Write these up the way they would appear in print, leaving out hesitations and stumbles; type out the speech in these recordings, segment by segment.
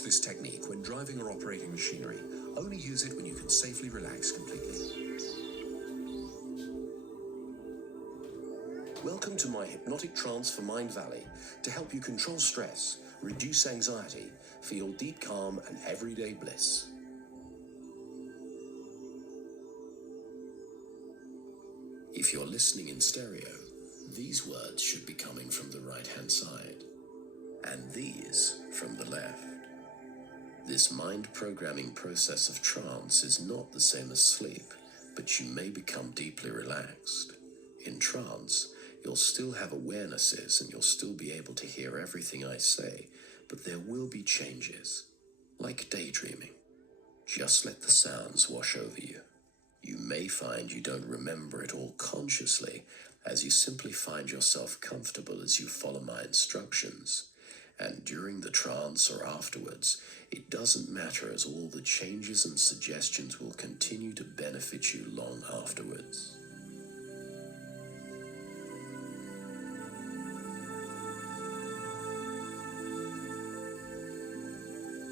use this technique when driving or operating machinery. Only use it when you can safely relax completely. Welcome to my hypnotic trance for Mind Valley to help you control stress, reduce anxiety, feel deep calm and everyday bliss. If you're listening in stereo, these words should be coming from the right-hand side, and these from the left. This mind programming process of trance is not the same as sleep, but you may become deeply relaxed. In trance, you'll still have awarenesses and you'll still be able to hear everything I say, but there will be changes, like daydreaming. Just let the sounds wash over you. You may find you don't remember it all consciously, as you simply find yourself comfortable as you follow my instructions. And during the trance or afterwards, it doesn't matter, as all the changes and suggestions will continue to benefit you long afterwards.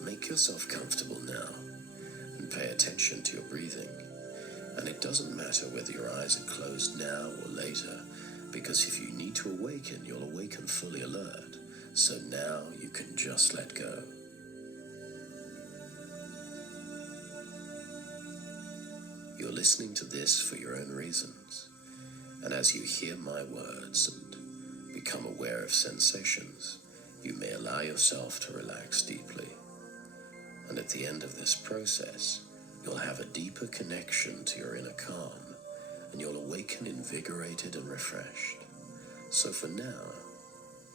Make yourself comfortable now and pay attention to your breathing. And it doesn't matter whether your eyes are closed now or later, because if you need to awaken, you'll awaken fully alert. So now you can just let go. You're listening to this for your own reasons. And as you hear my words and become aware of sensations, you may allow yourself to relax deeply. And at the end of this process, you'll have a deeper connection to your inner calm, and you'll awaken invigorated and refreshed. So for now,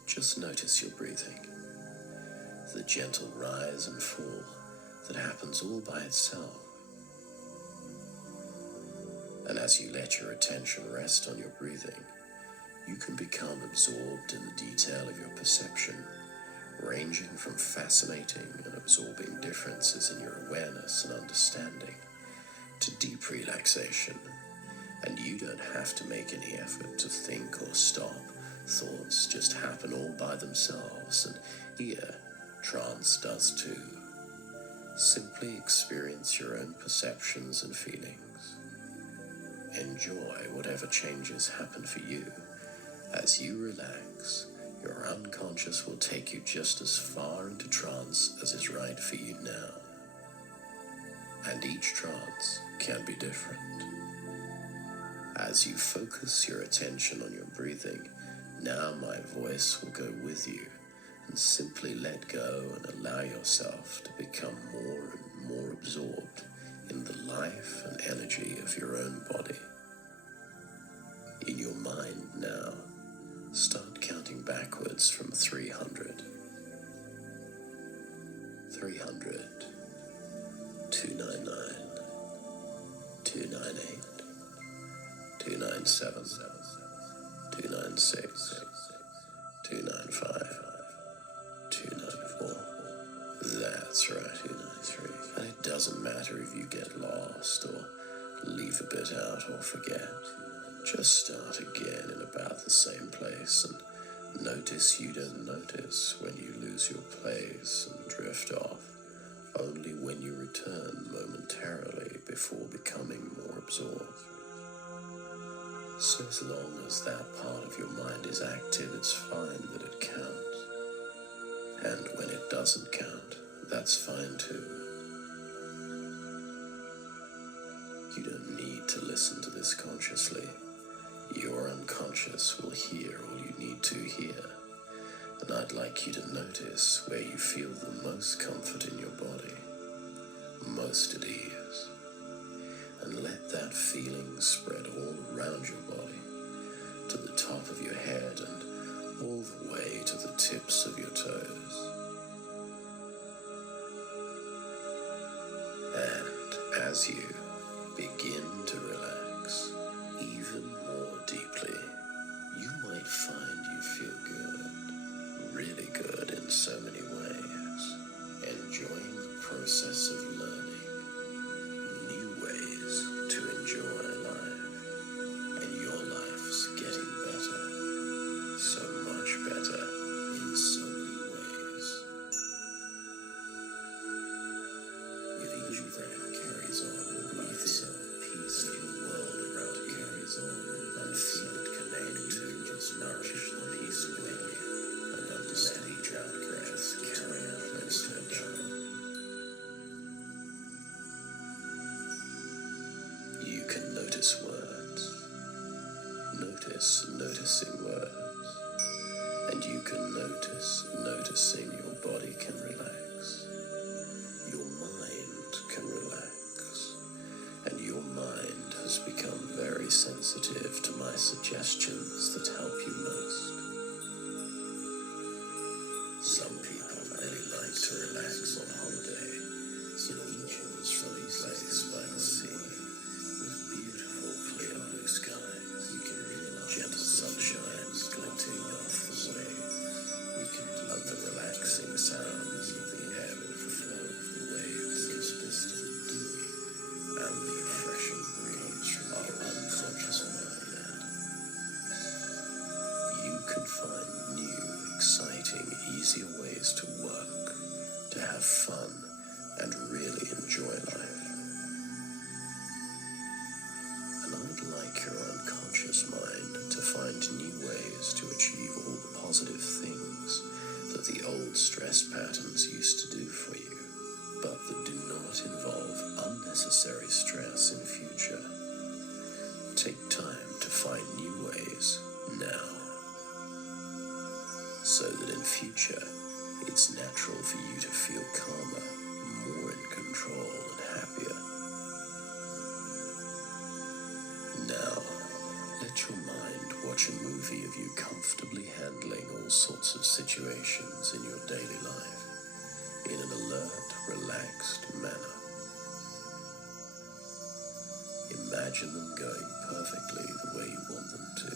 just notice your breathing, the gentle rise and fall that happens all by itself. And as you let your attention rest on your breathing, you can become absorbed in the detail of your perception, ranging from fascinating and absorbing differences in your awareness and understanding to deep relaxation. And you don't have to make any effort to think or stop. Thoughts just happen all by themselves, and here, trance does too. Simply experience your own perceptions and feelings. Enjoy whatever changes happen for you. As you relax, your unconscious will take you just as far into trance as is right for you now. And each trance can be different. As you focus your attention on your breathing, now my voice will go with you, and simply let go and allow yourself to become more and more absorbed in the life and energy of your own body. In your mind now, start counting backwards from 300. 300, 299, 298, 297, 296, 295, 294. That's right, 293. And it doesn't matter if you get lost or leave a bit out or forget. Just start again in about the same place and notice you don't notice when you lose your place and drift off, only when you return momentarily before becoming more absorbed. So as long as that part of your mind is active, it's fine that it counts. And when it doesn't count, that's fine too. You don't need to listen to this consciously. Your unconscious will hear all you need to hear. And I'd like you to notice where you feel the most comfort in your body, most at ease. And let that feeling spread all around your body, to the top of your head and all the way to the tips of your toes. And as you begin to relax even more deeply, you might find you feel good, really good in so many ways, enjoying the process of learning new ways to enjoy life, and your life's getting better, so much better in so many ways. you can noticing your body can relax, your mind can relax, and your mind has become very sensitive to my suggestions that help you most. Some people really like to relax on holiday in a warm, sunny place by the sea, with beautiful clear blue skies, gentle sunshine glinting off the wave, and the relaxing sounds of the ebb and flow of the waves is distant, and the refreshing breeze from your unconscious mind. You can find new, exciting, easier ways to work, to have fun, and really enjoy life. And I'd like your unconscious mind to find new ways to achieve all the positive things that the old stress patterns used to do for you, but that do not involve unnecessary stress in future. Take time to find new ways now, so that in future it's natural for you to feel calmer, more in control and happier. Now, let your mind watch a movie of you comfortably handling all sorts of situations in your daily life in an alert, relaxed manner. Imagine them going perfectly the way you want them to.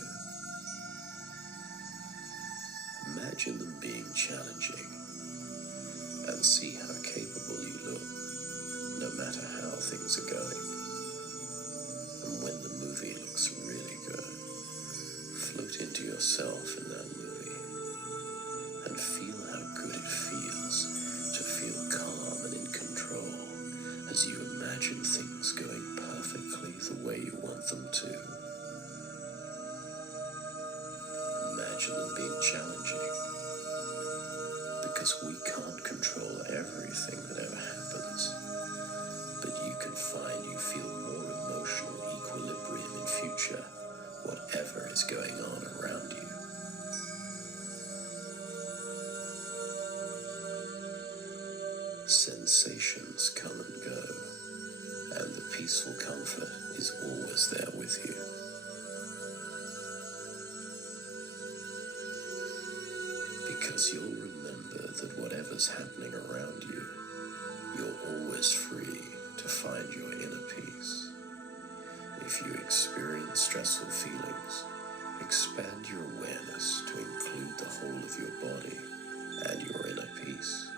Imagine them being challenging, and see how capable you look, no matter how things are going. And when the movie looks really good, float into yourself in that movie, and feel how good it feels to feel calm and in control as you imagine things going perfectly the way you want them to. Imagine them being challenging, because we can't control everything that ever happens, but you can find you feel more emotional equilibrium in future, whatever is going on around you. Sensations come and go, and the peaceful comfort is always there with you. Because you'll remember that whatever's happening around you, you're always free to find your inner peace. If you experience stressful feelings, expand your awareness to include the whole of your body and your inner peace.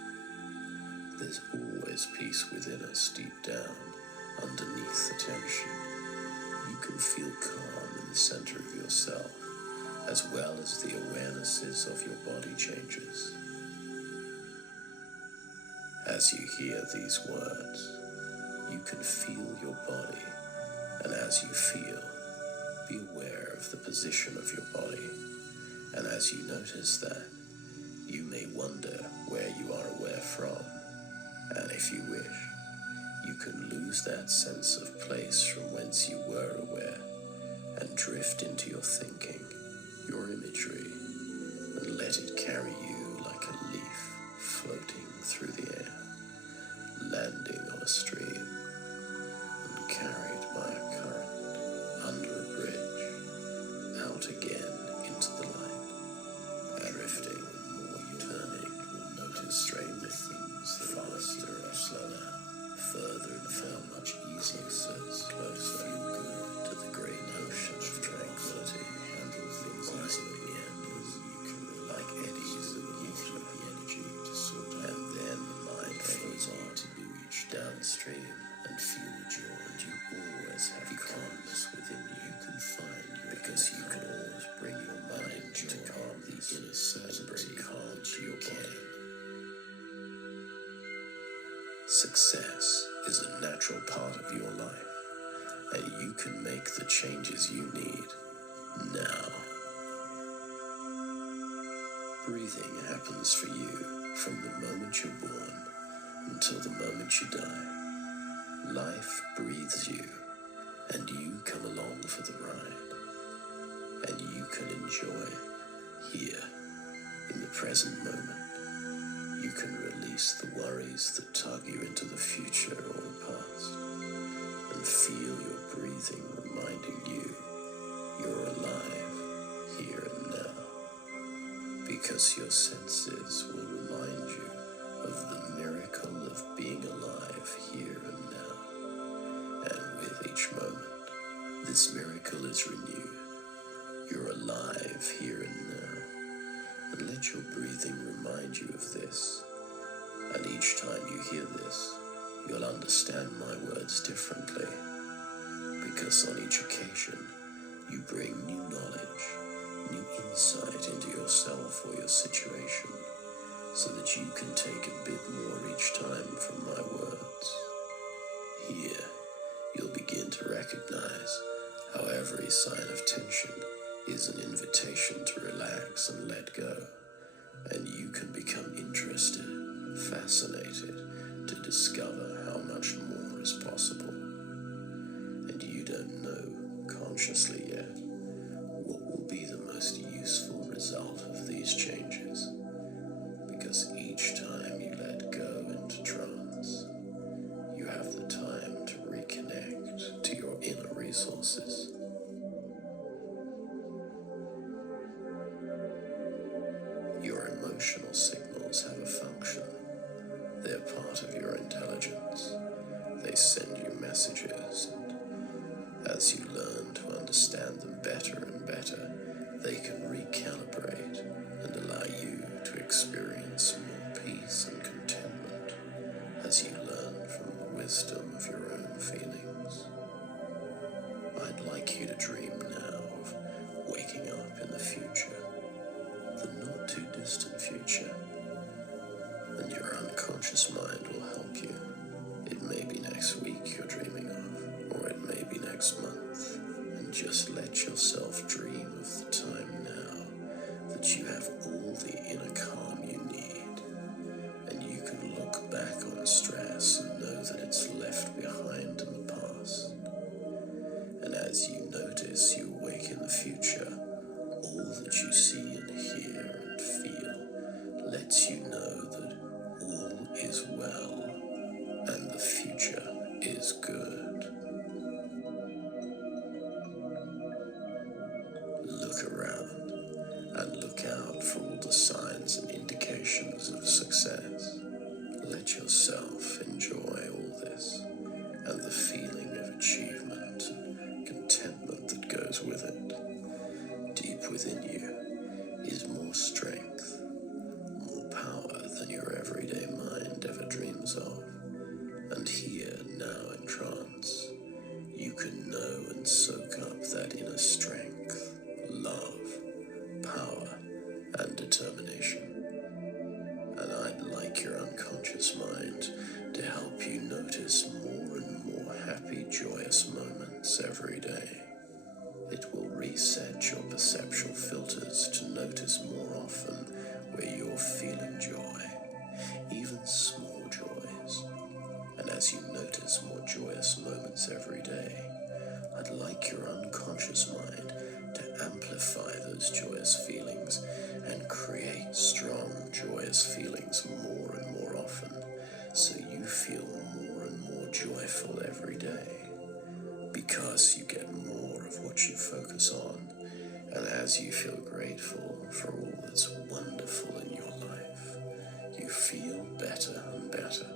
There's always peace within us deep down, underneath the tension. You can feel calm in the center of yourself, as well as the awarenesses of your body changes. As you hear these words, you can feel your body, and as you feel, be aware of the position of your body, and as you notice that, you may wonder where you are aware from, and if you wish, you can lose that sense of place from whence you were aware, and drift into your thinking, your imagery, and let it carry you like a leaf floating through the air, landing on a stream, and carried by a current under a bridge, out again into the light, and drifting more you turning, will notice stranger things faster and slower, further and far much easier, closer, feel good to the great ocean of tranquility, handle things easily again, like eddies in the water, the energy to sort out, and then the mind flows on to be reached downstream, and feel joy, and you always have calmness within you. You can find your, because you can always bring your mind to calm the inner certainty, calm to your body. Success is a natural part of your life, and you can make the changes you need now. Breathing happens for you from the moment you're born until the moment you die. Life breathes you, and you come along for the ride, and you can enjoy here present moment. You can release the worries that tug you into the future or the past, and feel your breathing reminding you you're alive here and now, because your senses will remind you of the miracle of being alive here and now. And with each moment, this miracle is renewed. You're alive here and now, and let your breathing remind you of this. And each time you hear this, you'll understand my words differently, because on each occasion, you bring new knowledge, new insight into yourself or your situation, so that you can take a bit more each time from my words. Here, you'll begin to recognize how every sign of tension is an invitation to relax and let go, and you can become interested, fascinated, to discover how much more is possible. And you don't know consciously yet what will be the most useful result of these changes, because each time you let go into trance, you have the time to reconnect to your inner resources. Your emotional signals have a function. They're part of your intelligence. They send you messages, and as you learn to understand them better and better, they can recalibrate and allow you to experience more peace and contentment as you learn from the wisdom of your own feelings. I'd like you to dream now of waking up in the future, the not too distant future, and your unconscious mind will help you. It may be next week you're dreaming of, or it may be next month, and just let yourself dream of the time now that you have all the inner calm you need, and you can look back on stress and know that it's left behind in the past. And as you notice you awake in the future, all that you see and hear and feel lets you know that all is well and the future is good. Look around and look out for all the signs and indications of success. Let yourself enjoy all this and the feeling of achievement and contentment that goes with it. Deep within you is more strength, more power than your everyday mind ever dreams of. And here, now in trance, you can know and soak up that inner strength, love, power, and determination. And I'd like your unconscious mind to help you notice more and more happy, joyous moments every day. It will reset your perceptual filters to notice more often where you're feeling joy, even small joys. And as you notice more joyous moments every day, I'd like your unconscious mind to amplify those joyous feelings and create strong, joyous feelings more and more often, so you feel more and more joyful every day, because you get more of what you focus on, and as you feel grateful for all that's wonderful in your life, you feel better and better.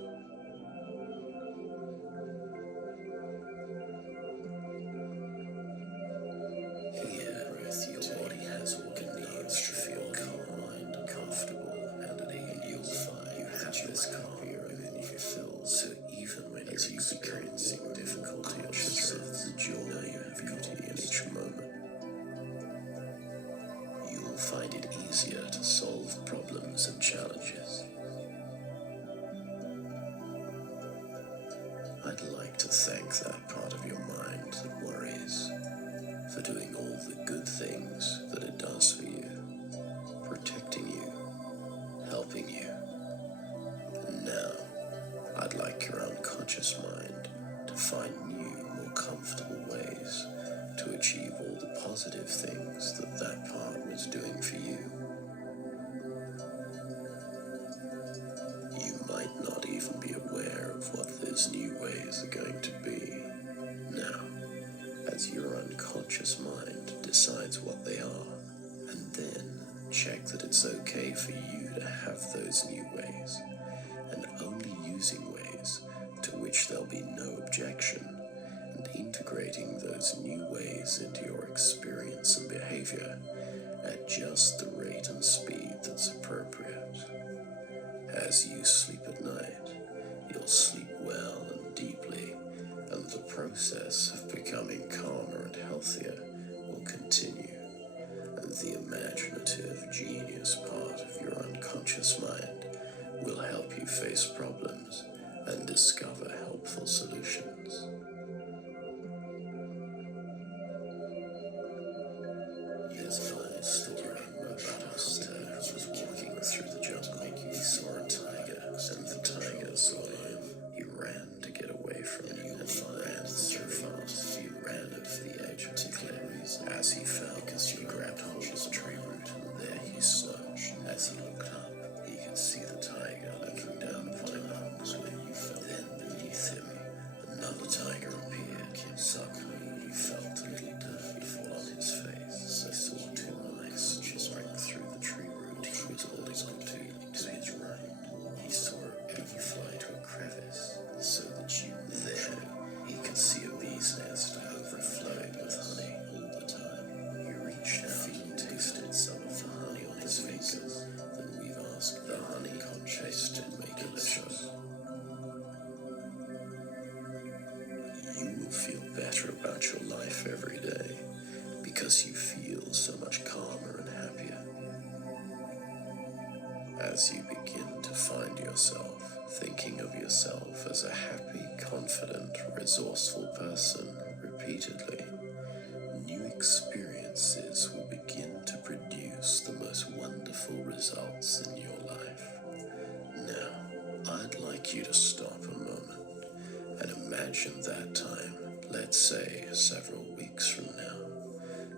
Here, your body has all it needs to feel calm and comfortable and at ease. You'll find you have this happier and more fulfilled, so even when you're experiencing difficulty or stress, the joy and beauty in each moment, you'll find it easier to solve problems and challenges. I'd like to thank that part of your mind that worries for doing all the good things that it does for you, protecting you, helping you. And now, I'd like your unconscious mind to find new, more comfortable ways to achieve all the positive things that part was doing for you. for you to have those new ways, and only using ways to which there'll be no objection, and integrating those new ways into your experience and behavior at just the rate and speed that's appropriate. As you sleep at night, you'll sleep well and deeply, and the process of becoming calmer and healthier will continue, and the imaginative genius part of your unconscious mind will help you face problems and discover helpful solutions. Here's an old story about a hunter who was walking through the jungle. He saw a tiger, and the tiger saw him. He ran to get away from it, and he ran so fast he ran over the edge of the cliff. As he fell, he grabbed hold of a tree root, and there he slowed. As he looked up, he could see the tiger looking down upon him hungry. Then beneath him, another tiger appeared. Suddenly, he felt a little dirt fall on his face. He saw two mice soaring through the tree root he was holding onto. To his right, he saw a bee fly to a crevice, so that there he could see a bee's nest overflowing with honey all the time. He reached out and tasted some of the honey on his fingers. Then we've asked the honey tasted delicious. You will feel better about your life every day because you feel so much calmer and happier. As you begin to find yourself thinking of yourself as a happy, confident, resourceful person repeatedly, new experiences will begin to produce the most wonderful results in your life. Now, I'd like you to stop a moment and imagine that time, let's say several weeks from now,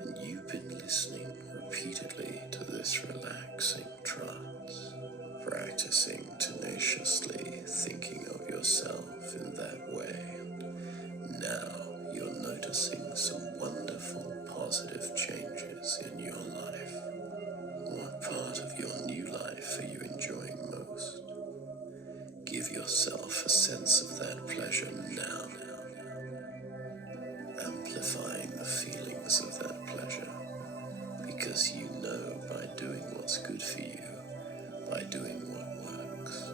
and you've been listening repeatedly to this relaxing trance, practicing tenaciously thinking of yourself in that way, and now you're noticing some wonderful positive changes in your life. What part of your new life are you enjoying most? Give yourself a sense of that pleasure now, amplifying the feelings of that pleasure, because you know by doing what's good for you, by doing what works,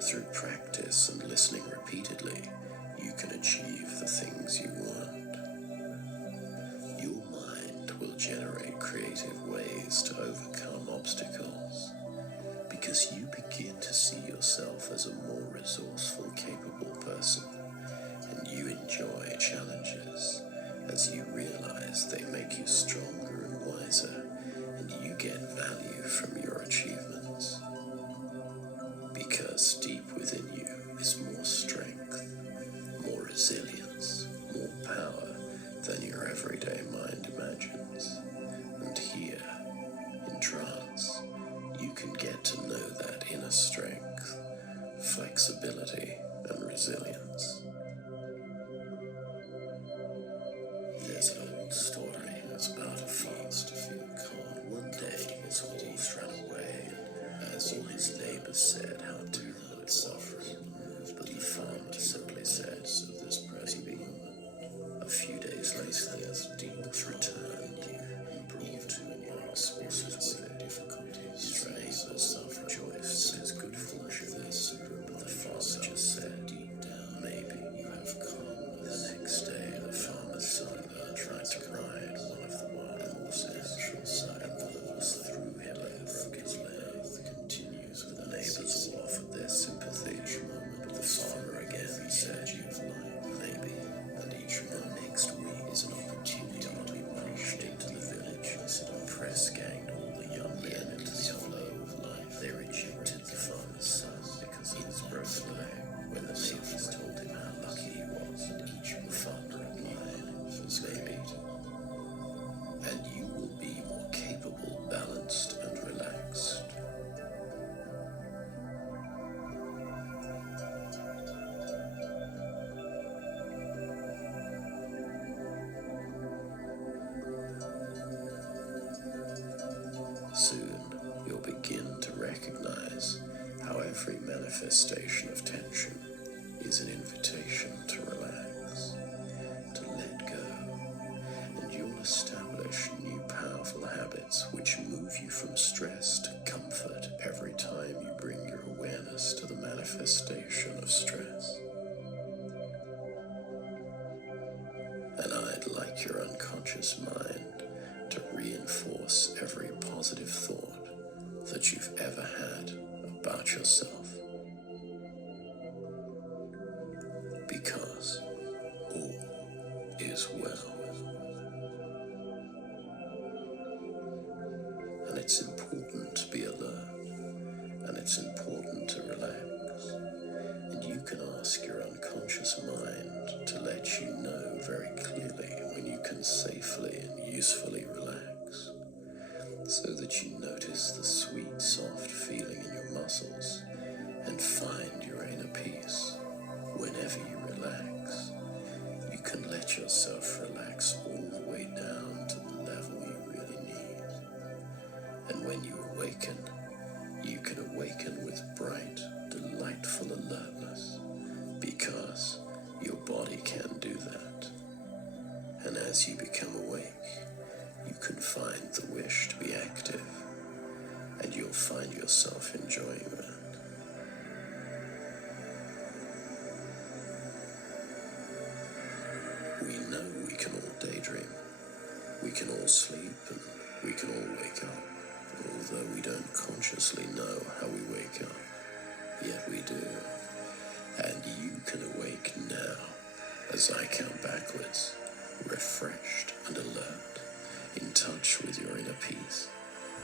through practice and listening repeatedly, you can achieve the things you want. Your mind will generate creative ways to overcome obstacles, because you begin to see yourself as a more resourceful, capable person, and you enjoy challenges as you realize they make you stronger and wiser, and you get value from your achievements. Because deep within you is more strength, more resilience, more power than your everyday mind imagines. And here, in trance, you can get to know that inner strength, flexibility, and resilience. There's an old story that's about a farmer to feel calm. One day his horse ran away, and as all his neighbors said how terrible it was, but the farmer simply said, "So this maybe." A few days later, the horse returned and brought 2 ox horses with it. His neighbors rejoiced in his good fortune, but the farmer just said, "Maybe you have come." The next day, the farmer's son tried to ride one of the wild horses, and the horse threw him and broke his leg. Continues with the neighbors all offered their sympathy, but the farmer again said, "Maybe." And each one next week is an opportunity to be punished into the village. The press gagged all the young men into the flow of life. They rejected the farmer's son because he was broken leg. When the neighbors told him how lucky he was, and each farmer replied, "Maybe." And you will be more capable, balanced, and relaxed. Soon, you'll begin to recognize Every manifestation of tension is an invitation to relax, to let go, and you'll establish new powerful habits which move you from stress to comfort every time you bring your awareness to the manifestation of stress. And I'd like your unconscious mind to reinforce every positive thought that you've ever had about yourself. Because all is well. And it's important to be alert, and it's important to relax. And you can ask your unconscious mind to let you know very clearly when you can safely and usefully relax, so that you notice the sweet, soft feeling in your muscles and find your inner peace. Whenever you relax, you can let yourself relax all the way down to the level you really need. And when you awaken, you can awaken with bright, delightful alertness, because your body can do that. And as you become awake, you can find the wish to be active, and you'll find yourself enjoying that. We know we can all daydream, we can all sleep, and we can all wake up, although we don't consciously know how we wake up, yet we do. And you can awake now as I count backwards, refreshed and alert, in touch with your inner peace,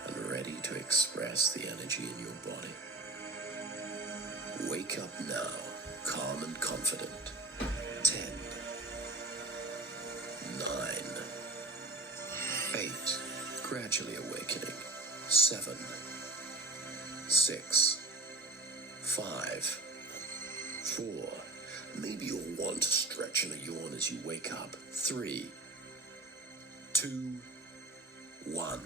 and ready to express the energy in your body. Wake up now, calm and confident. 10, 9, 8, gradually awakening. 7, 6, 5, 4, maybe you'll want to stretch in a yawn as you wake up. 3, 2, 1.